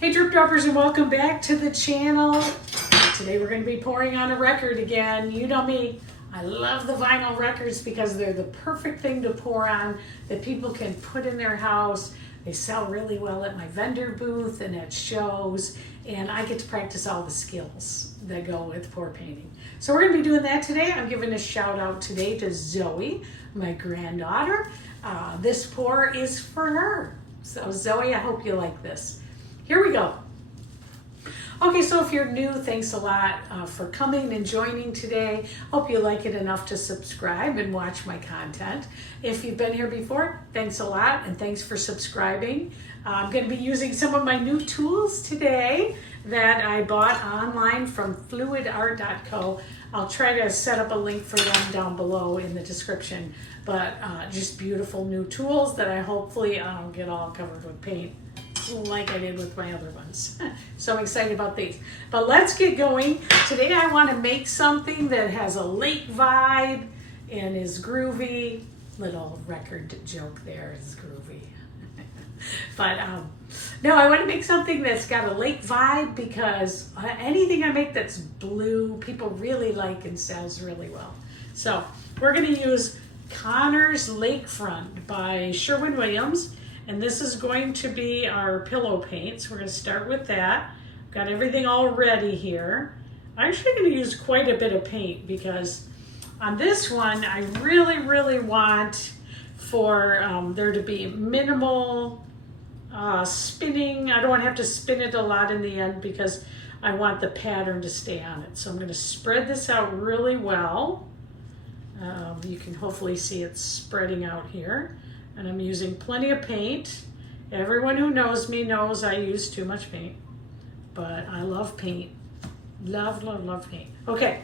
Hey drip droppers, and welcome back to the channel. Today we're going to be pouring on a record again. You know me, I love the vinyl records because they're the perfect thing to pour on that people can put in their house. They sell really well at my vendor booth and at shows, and I get to practice all the skills that go with pour painting. So we're going to be doing that today. I'm giving a shout out today to Zoe, my granddaughter. This pour is for her. So Zoe, I hope you like this. Here we go. Okay, so if you're new, thanks a lot for coming and joining today. Hope you like it enough to subscribe and watch my content. If you've been here before, thanks a lot and thanks for subscribing. I'm going to be using some of my new tools today that I bought online from fluidart.co. I'll try to set up a link for them down below in the description, but just beautiful new tools that I hopefully don't get all covered with paint like I did with my other ones. So I'm excited about these. But let's get going. Today I want to make something that has a lake vibe and is groovy. Little record joke there, is groovy. But no, I want to make something that's got a lake vibe because anything I make that's blue, people really like and sells really well. So we're going to use Connor's Lakefront by Sherwin. And this is going to be our pillow paint. So we're going to start with that. Got everything all ready here. I'm actually going to use quite a bit of paint because on this one, I really want for there to be minimal spinning. I don't want to have to spin it a lot in the end because I want the pattern to stay on it. So I'm going to spread this out really well. You can hopefully see it spreading out here. And I'm using plenty of paint. Everyone who knows me knows I use too much paint, but I love paint. Love paint. Okay,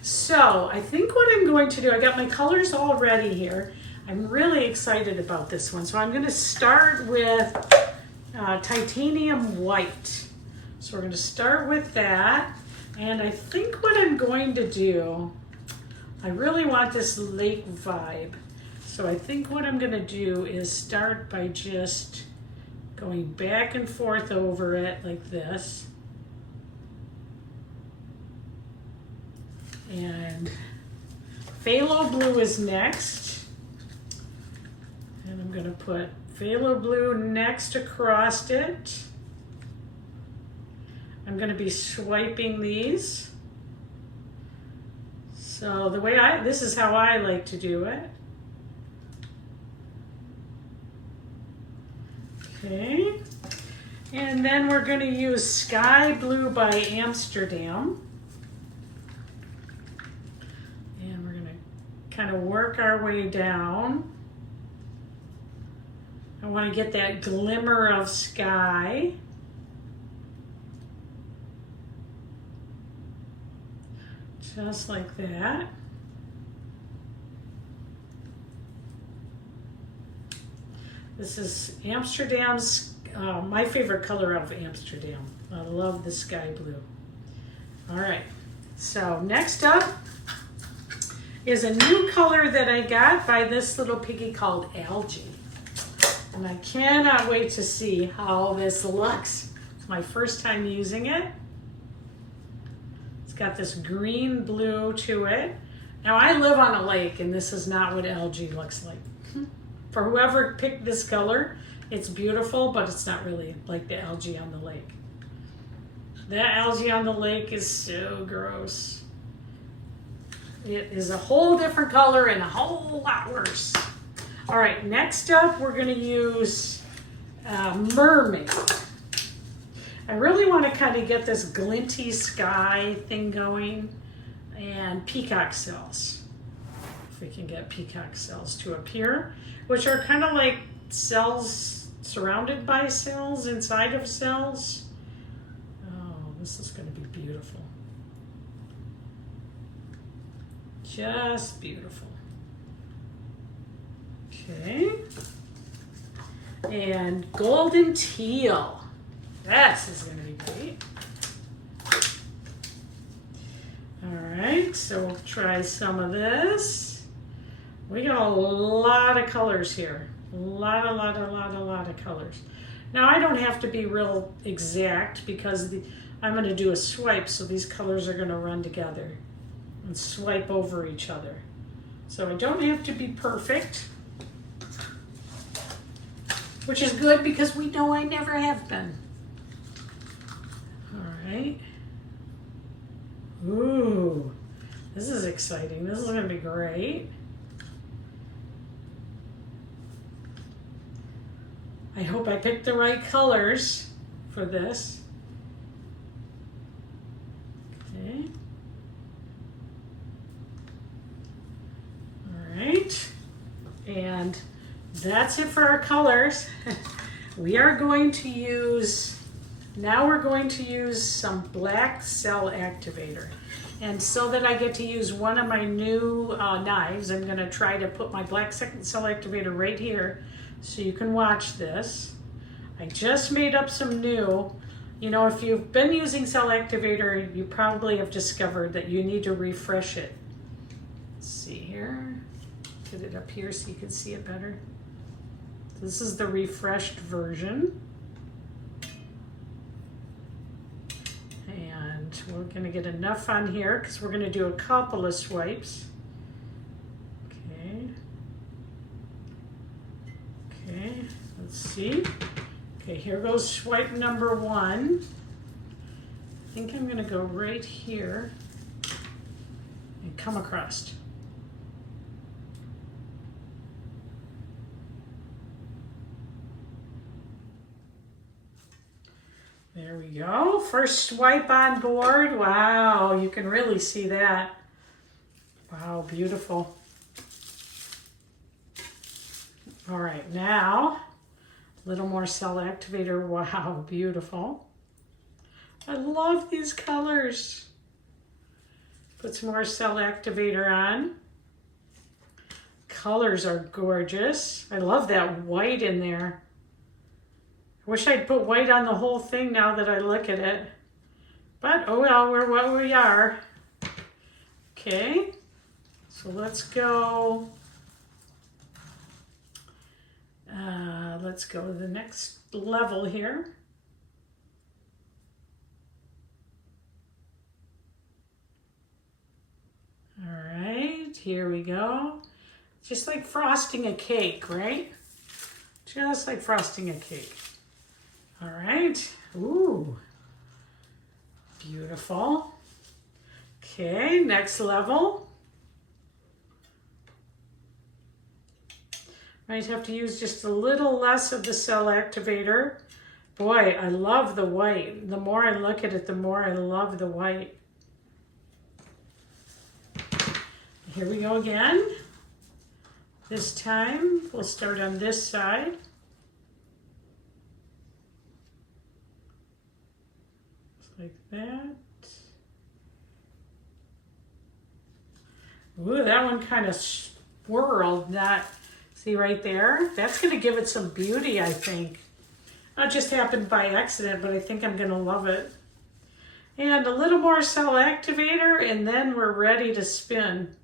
so I think what I'm going to do, I got my colors all ready here. I'm really excited about this one. So I'm gonna start with titanium white. So we're gonna start with that. And I think what I'm going to do, I really want this lake vibe. So I think what I'm going to do is start by just going back and forth over it like this. And Phthalo blue is next. And I'm going to put Phthalo blue next across it. I'm going to be swiping these. So the way this is how I like to do it. Okay, and then we're going to use Sky Blue by Amsterdam. And we're going to kind of work our way down. I want to get that glimmer of sky. Just like that. This is Amsterdam's, my favorite color of Amsterdam. I love the sky blue. All right, so next up is a new color that I got by this little piggy called Algae. And I cannot wait to see how this looks. It's my first time using it. It's got this green blue to it. Now I live on a lake and this is not what Algae looks like. For whoever picked this color, it's beautiful, but it's not really like the algae on the lake. That algae on the lake is so gross. It is a whole different color and a whole lot worse. All right, next up, we're gonna use Mermaid. I really wanna kind of get this glinty sky thing going and peacock cells. If we can get peacock cells to appear, which are kind of like cells surrounded by cells inside of cells. Oh, this is going to be beautiful. Just beautiful. Okay. And golden teal. This is going to be great. All right, so we'll try some of this. We got a lot of colors here. A lot of colors. Now I don't have to be real exact because I'm going to do a swipe, so these colors are going to run together and swipe over each other. So I don't have to be perfect, which is good because we know I never have been. All right. Ooh, this is exciting. This is going to be great. I hope I picked the right colors for this. Okay. All right. And that's it for our colors. We are going to use, now we're going to use some black cell activator. And so that I get to use one of my new knives, I'm going to try to put my black cell activator right here so you can watch this. I just made up some new. You know, if you've been using cell activator, you probably have discovered that you need to refresh it. Let's see here. Get it up here so you can see it better. This is the refreshed version. And we're going to get enough on here because we're going to do a couple of swipes. Okay, let's see. Okay, here goes swipe number 1. I think I'm going to go right here and come across. There we go. First swipe on board. Wow, you can really see that. Wow, beautiful. All right, now a little more cell activator. Wow, beautiful. I love these colors. Put some more cell activator on. Colors are gorgeous. I love that white in there. I wish I'd put white on the whole thing now that I look at it. But oh well, we're what we are. Okay, so let's go. Let's go to the next level here. All right, here we go. Just like frosting a cake, right? Just like frosting a cake. All right. Ooh. Beautiful. Okay, next level. Might have to use just a little less of the cell activator. Boy, I love the white. The more I look at it, the more I love the white. Here we go again. This time, we'll start on this side. Just like that. Ooh, that one kind of swirled, not... See right there? That's going to give it some beauty, I think. That just happened by accident, but I think I'm going to love it. And a little more cell activator, and then we're ready to spin.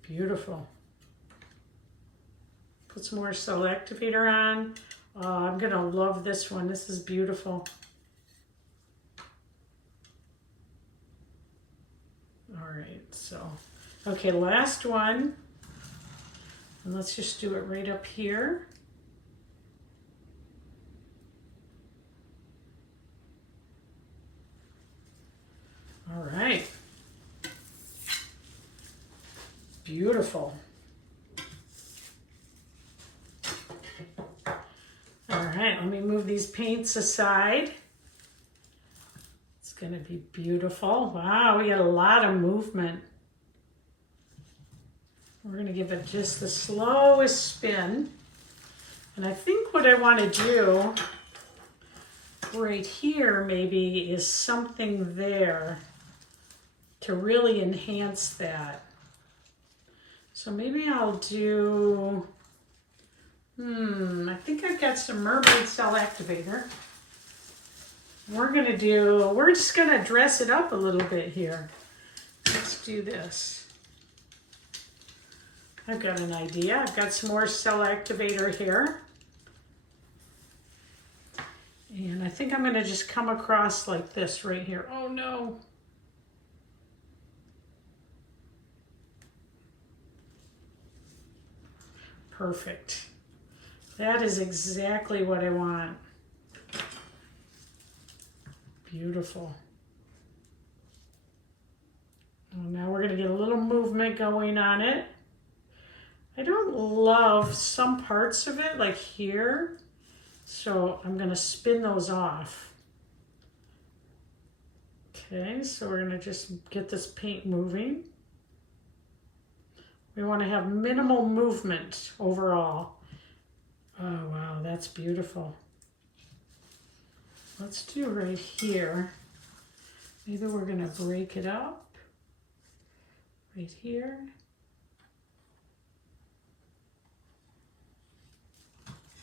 Beautiful. Put some more cell activator on. Oh, I'm going to love this one. This is beautiful. All right, so, okay, last one. And let's just do it right up here. All right. Beautiful. All right, let me move these paints aside. It's going to be beautiful. Wow, we got a lot of movement. We're going to give it just the slowest spin. And I think what I want to do right here maybe is something there to really enhance that. So maybe I'll do, I think I've got some mermaid cell activator. We're just going to dress it up a little bit here. Let's do this. I've got an idea. I've got some more cell activator here. And I think I'm going to just come across like this right here. Oh no. Perfect. That is exactly what I want. Beautiful. And now we're going to get a little movement going on it. I don't love some parts of it, like here. So I'm going to spin those off. Okay, so we're going to just get this paint moving. We want to have minimal movement overall. Oh, wow, that's beautiful. Let's do right here. Maybe we're going to break it up right here.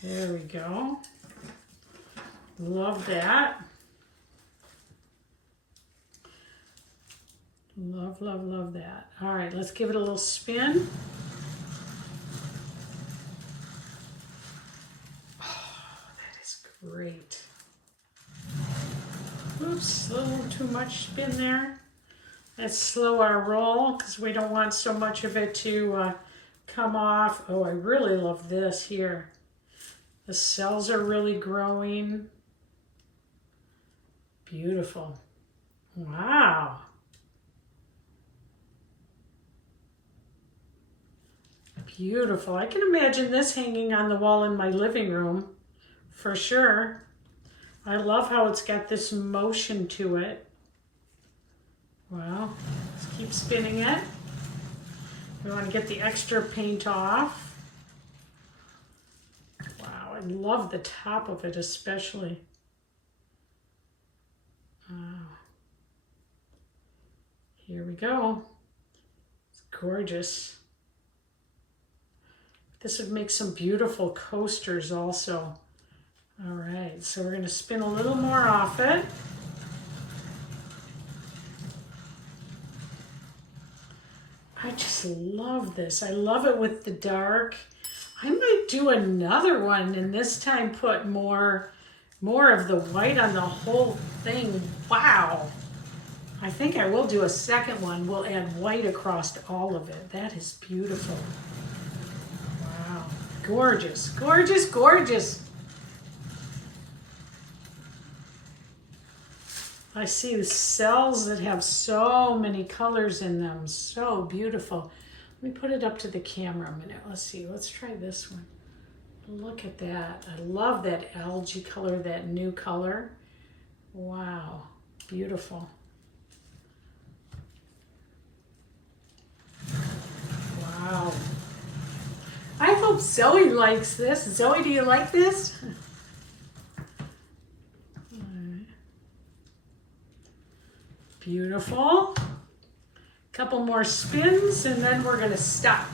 There we go. Love that. Love, love, love that. All right, let's give it a little spin. Oh, that is great. Oops, a little too much spin there. Let's slow our roll because we don't want so much of it to come off. Oh, I really love this here. The cells are really growing. Beautiful. Wow. Beautiful. I can imagine this hanging on the wall in my living room for sure. I love how it's got this motion to it. Wow. Let's keep spinning it. We want to get the extra paint off. Wow, I love the top of it especially. Here we go. It's gorgeous. This would make some beautiful coasters also. All right, so we're going to spin a little more off it. I just love this. I love it with the dark. I might do another one and this time put more of the white on the whole thing. Wow. I think I will do a second one. We'll add white across all of it. That is beautiful. Wow. Gorgeous, gorgeous, gorgeous. I see the cells that have so many colors in them. So beautiful. Let me put it up to the camera a minute. Let's see. Let's try this one. Look at that. I love that algae color, that new color. Wow. Beautiful. Wow. I hope Zoe likes this. Zoe, do you like this? Beautiful. Couple more spins and then we're going to stop.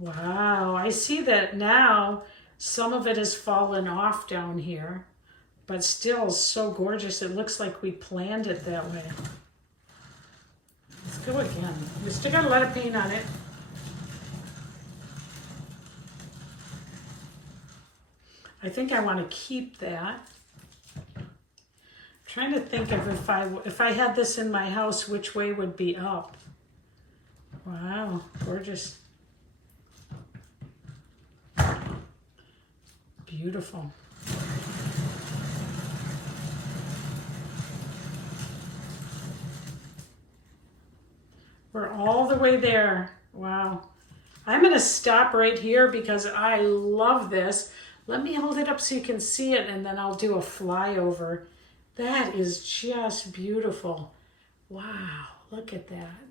Wow, I see that now some of it has fallen off down here, but still so gorgeous. It looks like we planned it that way. Let's go again. We still got a lot of paint on it. I think I want to keep that. I'm trying to think of if I had this in my house, which way would be up. Wow, gorgeous. Beautiful. We're all the way there. Wow. I'm going to stop right here because I love this. Let me hold it up so you can see it and then I'll do a flyover. That is just beautiful. Wow, look at that.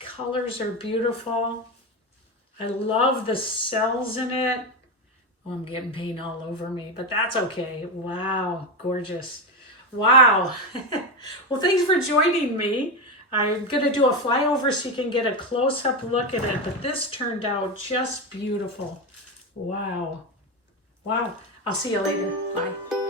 Colors are beautiful. I love the cells in it. Oh, I'm getting paint all over me, but that's okay. Wow, gorgeous. Wow. Well, thanks for joining me. I'm going to do a flyover so you can get a close-up look at it, but this turned out just beautiful. Wow. Wow. I'll see you later. Bye.